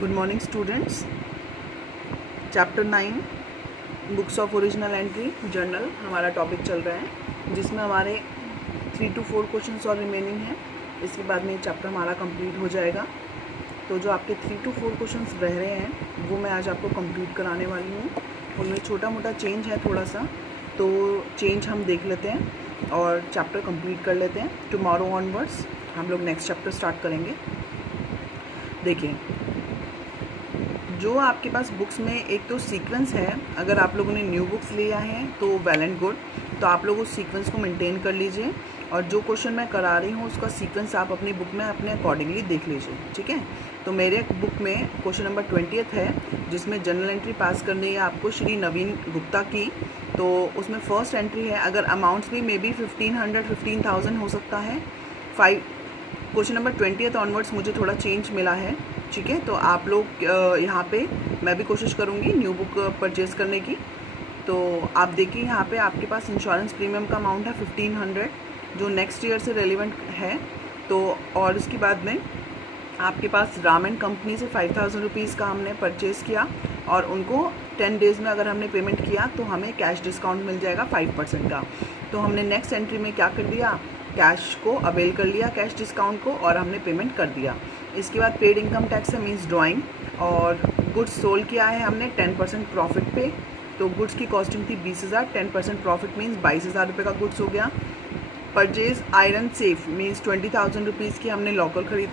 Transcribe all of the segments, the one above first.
Good morning students. Chapter 9 books of original entry journal हमारा topic चल रहा है, जिसमें हमारे 3 to 4 क्वेश्चंस और रिमेनिंग हैं। इसके बाद में चैप्टर हमारा कंप्लीट हो जाएगा। तो जो आपके 3 to 4 क्वेश्चंस रह रहे हैं वो मैं आज आपको कंप्लीट कराने वाली हूँ। उनमें छोटा मोटा चेंज है थोड़ा सा, तो चेंज हम देख लेते हैं और चैप्टर कंप्लीट कर लेते हैं। टुमारो ऑनवर्ड्स हम लोग नेक्स्ट चैप्टर स्टार्ट करेंगे। देखिए, जो आपके पास बुक्स में एक तो सीक्वेंस है, अगर आप लोगों ने न्यू बुक्स लिया है तो वेल एंड गुड, तो आप लोग उस सीक्वेंस को मेंटेन कर लीजिए। और जो क्वेश्चन मैं करा रही हूँ उसका सीक्वेंस आप अपनी बुक में अपने अकॉर्डिंगली देख लीजिए, ठीक है। तो मेरे बुक में क्वेश्चन नंबर 20 है, जिसमें जनरल एंट्री पास करनी है आपको श्री नवीन गुप्ता की। तो उसमें फर्स्ट एंट्री है, अगर अमाउंट्स भी मे बी 1500-15,000 हो सकता है। क्वेश्चन नंबर 20 ऑनवर्ड्स मुझे थोड़ा चेंज मिला है, ठीक है। तो आप लोग यहाँ पे मैं भी कोशिश करूँगी न्यू बुक परचेज़ करने की। तो आप देखिए यहाँ पे आपके पास इंश्योरेंस प्रीमियम का अमाउंट है 1500, जो नेक्स्ट ईयर से रेलिवेंट है। तो और उसके बाद में आपके पास राम एंड कंपनी से 5000 रुपीज़ का हमने परचेज़ किया, और उनको 10 डेज़ में अगर हमने पेमेंट किया तो हमें कैश डिस्काउंट मिल जाएगा 5% का। तो हमने नेक्स्ट एंट्री में क्या कर दिया, कैश को अवेल कर लिया, कैश डिस्काउंट को, और हमने पेमेंट कर दिया। इसके बाद पेड इनकम टैक्स है मीन्स ड्राइंग, और गुड्स सोल्ड किया है हमने 10% प्रॉफिट पे। तो गुड्स की कॉस्टिंग थी 20,000, 10% प्रॉफिट मीन्स 22,000 रुपये का गुड्स हो गया। Purchase iron safe means 20,000 rupees की हमने लॉकर खरीद,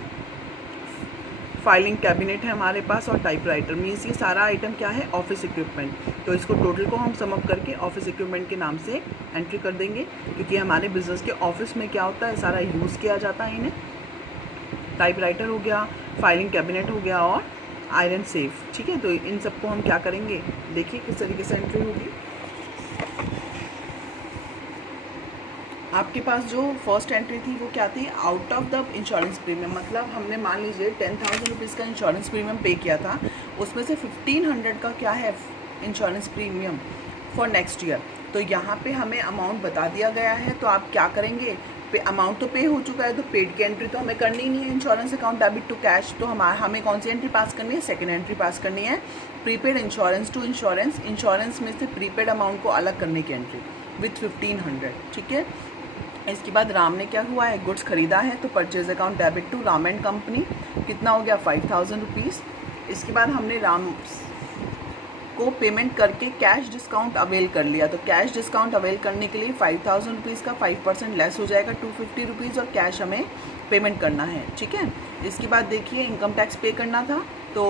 फाइलिंग कैबिनेट है हमारे पास, और टाइपराइटर मीन्स ये सारा आइटम क्या है, ऑफिस इक्विपमेंट। तो इसको टोटल को हम सम अप करके ऑफिस इक्विपमेंट के नाम से एंट्री कर देंगे, क्योंकि हमारे बिजनेस के ऑफिस में क्या होता है, सारा यूज़ किया जाता है इन्हें। टाइपराइटर हो गया, फाइलिंग कैबिनेट हो गया, और आयरन सेफ, ठीक है। तो इन सबको हम क्या करेंगे, देखिए किस तरीके से एंट्री होगी। आपके पास जो फर्स्ट एंट्री थी वो क्या थी, out of the insurance premium, मतलब हमने मान लीजिए 10,000 रुपीज़ का इंश्योरेंस प्रीमियम पे किया था, उसमें से 1500 का क्या है insurance premium for next year. तो यहाँ पे हमें अमाउंट बता दिया गया है, तो आप क्या करेंगे, अमाउंट तो पे हो चुका है, तो पेड की एंट्री तो हमें करनी ही नहीं है। Insurance account debit to cash, तो हमें कौन सी एंट्री पास करनी है, सेकंड एंट्री पास करनी है। Prepaid insurance to insurance, insurance में से प्रीपेड अमाउंट को अलग करने की एंट्री विथ 1500, ठीक है। इसके बाद राम ने क्या हुआ है, गुड्स खरीदा है, तो purchase account debit to Ram and company, कितना हो गया 5000 रुपीज़। इसके बाद हमने राम को पेमेंट करके कैश डिस्काउंट अवेल कर लिया, तो कैश डिस्काउंट अवेल करने के लिए 5000 रुपीज़ का 5% लेस हो जाएगा 250 रुपीज़, और कैश हमें पेमेंट करना है, ठीक है। इसके बाद देखिए इनकम टैक्स पे करना था, तो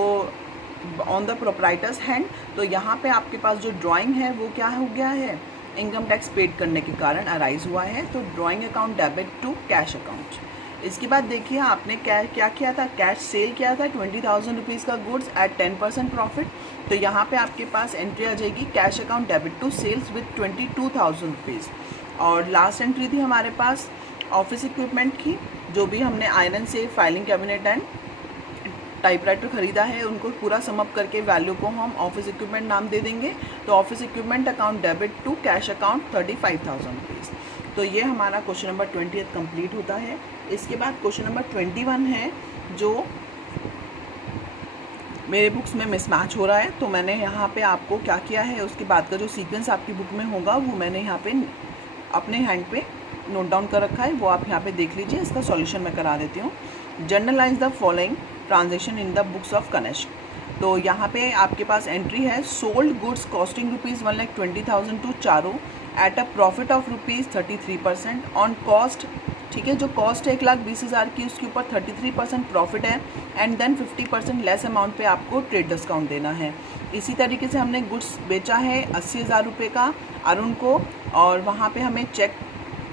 ऑन द प्रोप्राइटर्स हैंड, तो यहाँ पे आपके पास जो ड्राइंग है वो क्या हो गया है, इनकम टैक्स पेड करने के कारण अराइज हुआ है, तो drawing account debit to cash account. इसके बाद देखिए आपने क्या किया था, कैश सेल किया था 20,000 रुपीज़ का गुड्स एट 10% प्रॉफिट। तो यहाँ पे आपके पास एंट्री आ जाएगी cash account debit to sales with 22,000 rupees. और लास्ट एंट्री थी हमारे पास ऑफिस इक्विपमेंट की, जो भी हमने आयरन से फाइलिंग कैबिनेट एंड टाइपराइटर खरीदा है, उनको पूरा समअप करके वैल्यू को हम ऑफिस इक्विपमेंट नाम दे देंगे। तो office equipment account debit to cash account 35,000 rupees. तो ये हमारा क्वेश्चन नंबर 20 कंप्लीट होता है। इसके बाद क्वेश्चन नंबर 21 है, जो मेरे बुक्स में मिसमैच हो रहा है, तो मैंने यहाँ पे आपको क्या किया है, उसके बाद का जो सीक्वेंस आपकी बुक में होगा वो मैंने यहाँ पे अपने हैंड पे नोट डाउन कर रखा है, वो आप यहाँ पे देख लीजिए। इसका सॉल्यूशन मैं करा देती हूँ। Journalise the following transaction in the books of Kanishk. तो यहाँ पे आपके पास एंट्री है, sold goods costing rupees 1,20,000 to चारों at a profit of rupees 33% on cost, ठीक है। जो कॉस्ट है 1,20,000 की, उसके ऊपर 33% प्रॉफिट है, एंड देन 50% लेस अमाउंट पे आपको ट्रेड डिस्काउंट देना है। इसी तरीके से हमने गुड्स बेचा है 80,000 रुपये का अरुण को, और वहाँ पे हमें चेक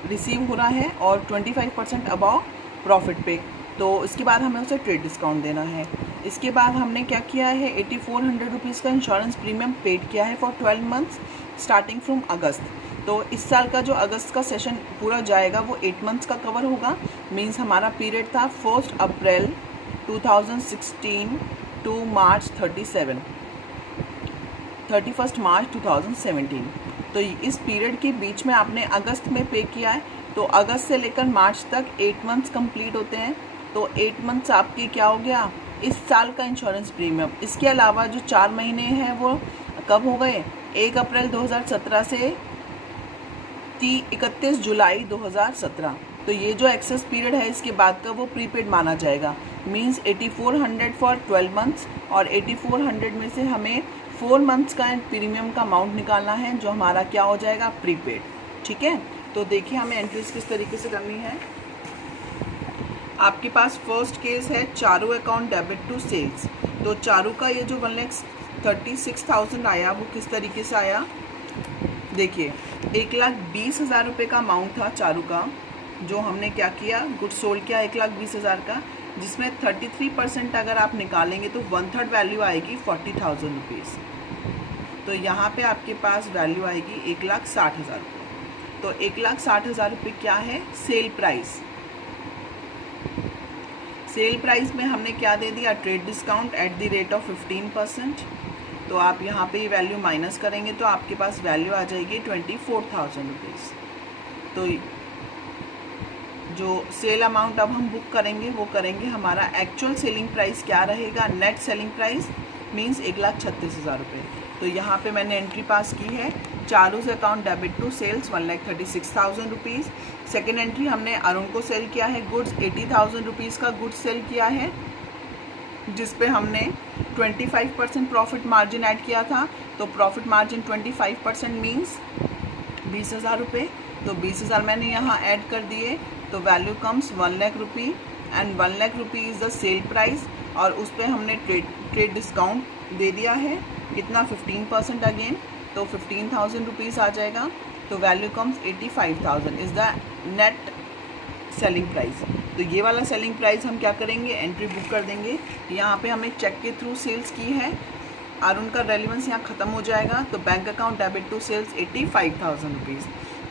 रिसीव हो रहा है, और 25% अबाव प्रॉफिट पे, तो इसके बाद हमें उसे ट्रेड डिस्काउंट देना है। इसके बाद हमने क्या किया है, 8400 रुपीज़ का इंश्योरेंस प्रीमियम पेड किया है फॉर 12 मंथ्स स्टार्टिंग फ्रॉम अगस्त। तो इस साल का जो अगस्त का सेशन पूरा जाएगा वो 8 मंथ्स का कवर होगा, मींस हमारा पीरियड था 1 अप्रैल 2016 टू मार्च 31 मार्च 2017। तो इस पीरियड के बीच में आपने अगस्त में पे किया है, तो अगस्त से लेकर मार्च तक 8 मंथ्स कंप्लीट होते हैं। तो 8 मंथ्स आपकी क्या हो गया, इस साल का इंश्योरेंस प्रीमियम। इसके अलावा जो 4 महीने हैं वो कब हो गए, 1 अप्रैल 2017 से 31 जुलाई 2017। तो ये जो एक्सेस पीरियड है इसके बाद का वो प्रीपेड माना जाएगा। मींस 8400 फॉर 12 मंथ्स, और 8400 में से हमें 4 मंथ्स का प्रीमियम का अमाउंट निकालना है, जो हमारा क्या हो जाएगा, प्रीपेड। ठीक है, तो देखिए हमें एंट्रीज किस तरीके से करनी है। आपके पास फर्स्ट केस है Charu account debit to sales. तो चारू का ये जो 1,36,000 आया वो किस तरीके से आया, देखिए 1,20,000 रुपये का अमाउंट था चारू का, जो हमने क्या किया, गुड्स सोल्ड किया 1,20,000 का, जिसमें 33% अगर आप निकालेंगे तो 1/3 वैल्यू आएगी 40,000 रुपीज़। तो यहाँ पे आपके पास वैल्यू आएगी 1,60,000 रुपये। तो 1,60,000 रुपये क्या है, सेल प्राइस। सेल प्राइस में हमने क्या दे दिया, trade discount at the rate of 15%। तो आप यहाँ पे वैल्यू माइनस करेंगे तो आपके पास वैल्यू आ जाएगी 24,000 रुपीज़। तो जो सेल अमाउंट अब हम बुक करेंगे वो करेंगे, हमारा एक्चुअल सेलिंग प्राइस क्या रहेगा, नेट सेलिंग प्राइस मींस 1,36,000 रुपये। तो यहाँ पे मैंने एंट्री पास की है, Charu's account debit to sales 1,36,000 rupees. Second entry हमने अरुण को सेल किया है गुड्स, 80,000 रुपीज़ का गुड्स सेल किया है, जिस पे हमने 25% प्रॉफिट मार्जिन ऐड किया था। तो प्रॉफिट मार्जिन 25% मीन्स 20,000 रुपये। तो 20,000 मैंने यहाँ ऐड कर दिए, तो value comes 1 lakh rupee, and 1 lakh rupee is the sale price, और उस पर हमने ट्रेड डिस्काउंट दे दिया है कितना, 15% अगेन, तो 15,000 रुपीज़ आ जाएगा। तो value comes 85,000 is the net selling price. तो ये वाला सेलिंग प्राइस हम क्या करेंगे, एंट्री बुक कर देंगे। यहाँ पे हमें चेक के थ्रू सेल्स की है, अरुण का रेलिवेंस यहाँ ख़त्म हो जाएगा। तो bank account debit to sales 85,000 rupees.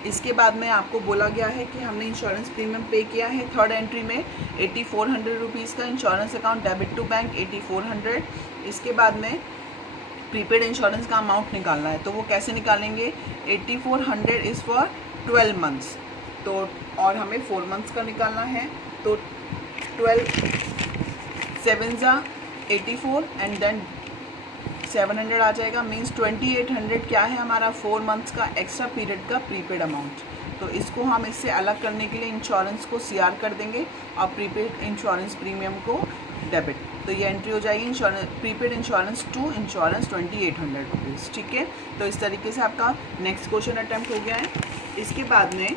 इसके बाद में आपको बोला गया है कि हमने इंश्योरेंस प्रीमियम पे किया है थर्ड एंट्री में 8400 रुपीज़ का, insurance account debit to bank 8400। इसके बाद में प्रीपेड इंश्योरेंस का अमाउंट निकालना है, तो वो कैसे निकालेंगे, 8400 इज़ फॉर 12 मंथ्स, तो और हमें 4 मंथ्स का निकालना है। तो 12 7 ज़ा 84 एंड देन 700 आ जाएगा, मींस 2800 क्या है हमारा 4 मंथ्स का एक्स्ट्रा पीरियड का प्रीपेड अमाउंट। तो इसको हम इससे अलग करने के लिए इंश्योरेंस को सीआर कर देंगे और प्रीपेड इंश्योरेंस प्रीमियम को डेबिट। तो ये एंट्री हो जाएगी insurance prepaid insurance to insurance 2800 rupees. ठीक है, तो इस तरीके से आपका नेक्स्ट क्वेश्चन अटैम्प्ट हो गया है। इसके बाद में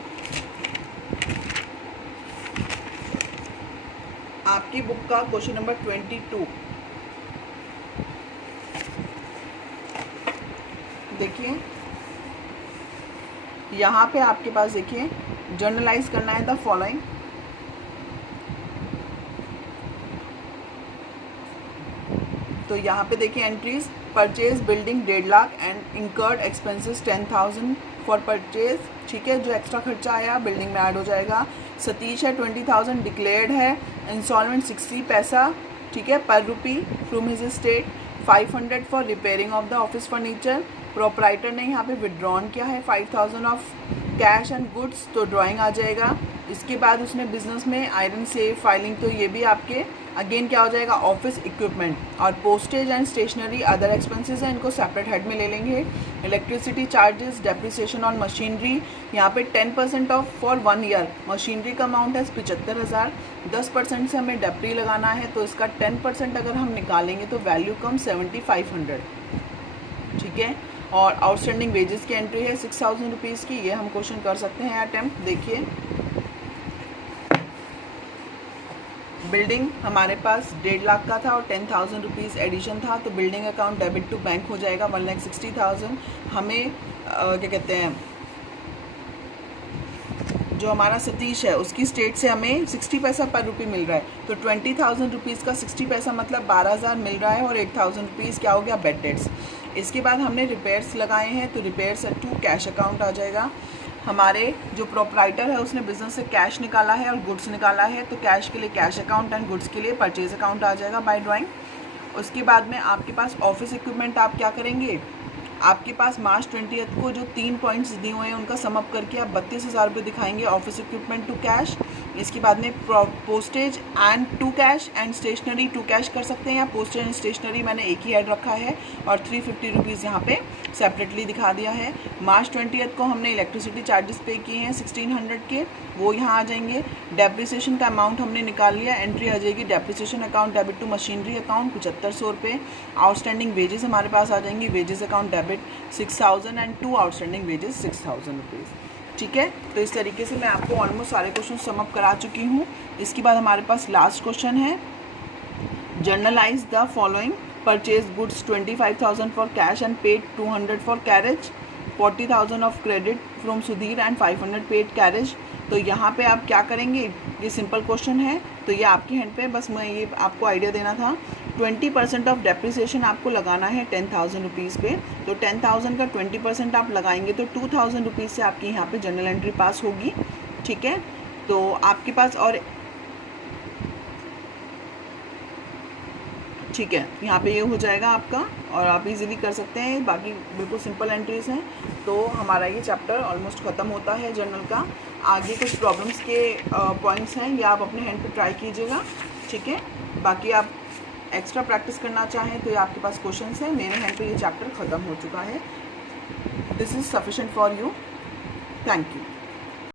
आपकी बुक का क्वेश्चन नंबर 22 देखिए, यहाँ पे आपके पास देखिए जर्नलाइज करना है द फॉलोइंग। तो यहाँ पे देखिए entries, purchase building 1.5 lakh and incurred expenses 10,000 for purchase. ठीक है, जो एक्स्ट्रा खर्चा आया बिल्डिंग में ऐड हो जाएगा। सतीश है 20,000 डिक्लेयर्ड है, इंस्टॉलमेंट 60 पैसा, ठीक है, पर rupee from his state. 500 for repairing of the office furniture. Proprietor ने यहाँ पे विड्रॉन किया है 5,000 ऑफ कैश एंड गुड्स, तो ड्राइंग आ जाएगा। इसके बाद उसने बिजनेस में आयरन सेफ फाइलिंग, तो ये भी आपके अगेन क्या हो जाएगा, ऑफिस इक्विपमेंट। और postage and stationery other expenses हैं, इनको सेपरेट हेड में ले लेंगे। Electricity charges, depreciation on machinery, यहाँ पे 10% ऑफ फॉर 1 ईयर। मशीनरी का अमाउंट है 75,000, 10% से हमें डेप्री लगाना है, तो इसका 10% अगर हम निकालेंगे तो वैल्यू कम 7,500। ठीक है, और आउटस्टैंडिंग वेजेस की एंट्री है 6,000 रुपीज़ की, ये हम क्वेश्चन कर सकते हैं अटैम्प्ट। देखिए बिल्डिंग हमारे पास 1.5 लाख का था और 10,000 रुपीज़ एडिशन था, तो building account debit to bank हो जाएगा 1,60,000। हमें क्या कहते हैं, जो हमारा सतीश है उसकी स्टेट से हमें 60 पैसा पर रुपये मिल रहा है, तो 20,000 रुपीज़ का 60 पैसा मतलब 12,000 मिल रहा है, और 8,000 रुपीज़ क्या हो गया, बेड डेट्स। इसके बाद हमने रिपेयर्स लगाए हैं, तो रिपेयर्स टू कैश अकाउंट आ जाएगा। हमारे जो प्रोपराइटर है उसने बिजनेस से कैश निकाला है और गुड्स निकाला है, तो कैश के लिए कैश अकाउंट एंड गुड्स के लिए परचेज अकाउंट आ जाएगा बाय ड्राइंग। उसके बाद में आपके पास ऑफिस इक्विपमेंट आप क्या करेंगे, आपके पास मार्च 20 को जो 3 पॉइंट्स दिए हुए हैं उनका समअप करके आप 32,000 रुपये दिखाएंगे ऑफिस इक्विपमेंट टू कैश। इसके बाद में postage and to cash and stationery to cash कर सकते हैं, या पोस्टेज एंड स्टेशनरी मैंने एक ही ऐड रखा है और 350 रुपीज़ यहाँ पे सेपरेटली दिखा दिया है। मार्च 20 को हमने इलेक्ट्रिसिटी चार्जेस पे किए हैं 1600 के, वो यहाँ आ जाएंगे। डेप्रिसिएशन का अमाउंट हमने निकाल लिया, एंट्री आ जाएगी depreciation account debit to machinery account 7500 रुपये। आउटस्टैंडिंग वेजेस हमारे पास आ जाएंगी, wages account debit 6000 and to outstanding wages 6000 rupees. ठीक है, तो इस तरीके से मैं आपको ऑलमोस्ट सारे क्वेश्चन समअप करा चुकी हूँ। इसके बाद हमारे पास लास्ट क्वेश्चन है, generalized the following, purchase goods 25,000 for cash and paid 200 for carriage, 40,000 of credit from Sudhir and 500 paid carriage. तो यहाँ पे आप क्या करेंगे, ये सिंपल क्वेश्चन है, तो ये आपकी हैंड पे, बस मैं ये आपको आइडिया देना था। 20% ऑफ डेप्रिसिएशन आपको लगाना है 10,000 रुपीज़ पे, तो 10,000 का 20% आप लगाएंगे तो 2,000 रुपीज़ से आपकी यहाँ पे जर्नल एंट्री पास होगी। ठीक है, तो आपके पास और ठीक है, यहाँ पे ये हो जाएगा आपका, और आप इजीली कर सकते हैं, बाकी बिल्कुल सिंपल एंट्रीज हैं। तो हमारा ये चैप्टर ऑलमोस्ट ख़त्म होता है जर्नल का। आगे कुछ प्रॉब्लम्स के पॉइंट्स हैं, या आप अपने हैंड पे ट्राई कीजिएगा। ठीक है, बाकी आप एक्स्ट्रा प्रैक्टिस करना चाहें तो ये आपके पास क्वेश्चंस हैं। मेरे हैंड पे ये चैप्टर ख़त्म हो चुका है। This is sufficient for you. Thank you.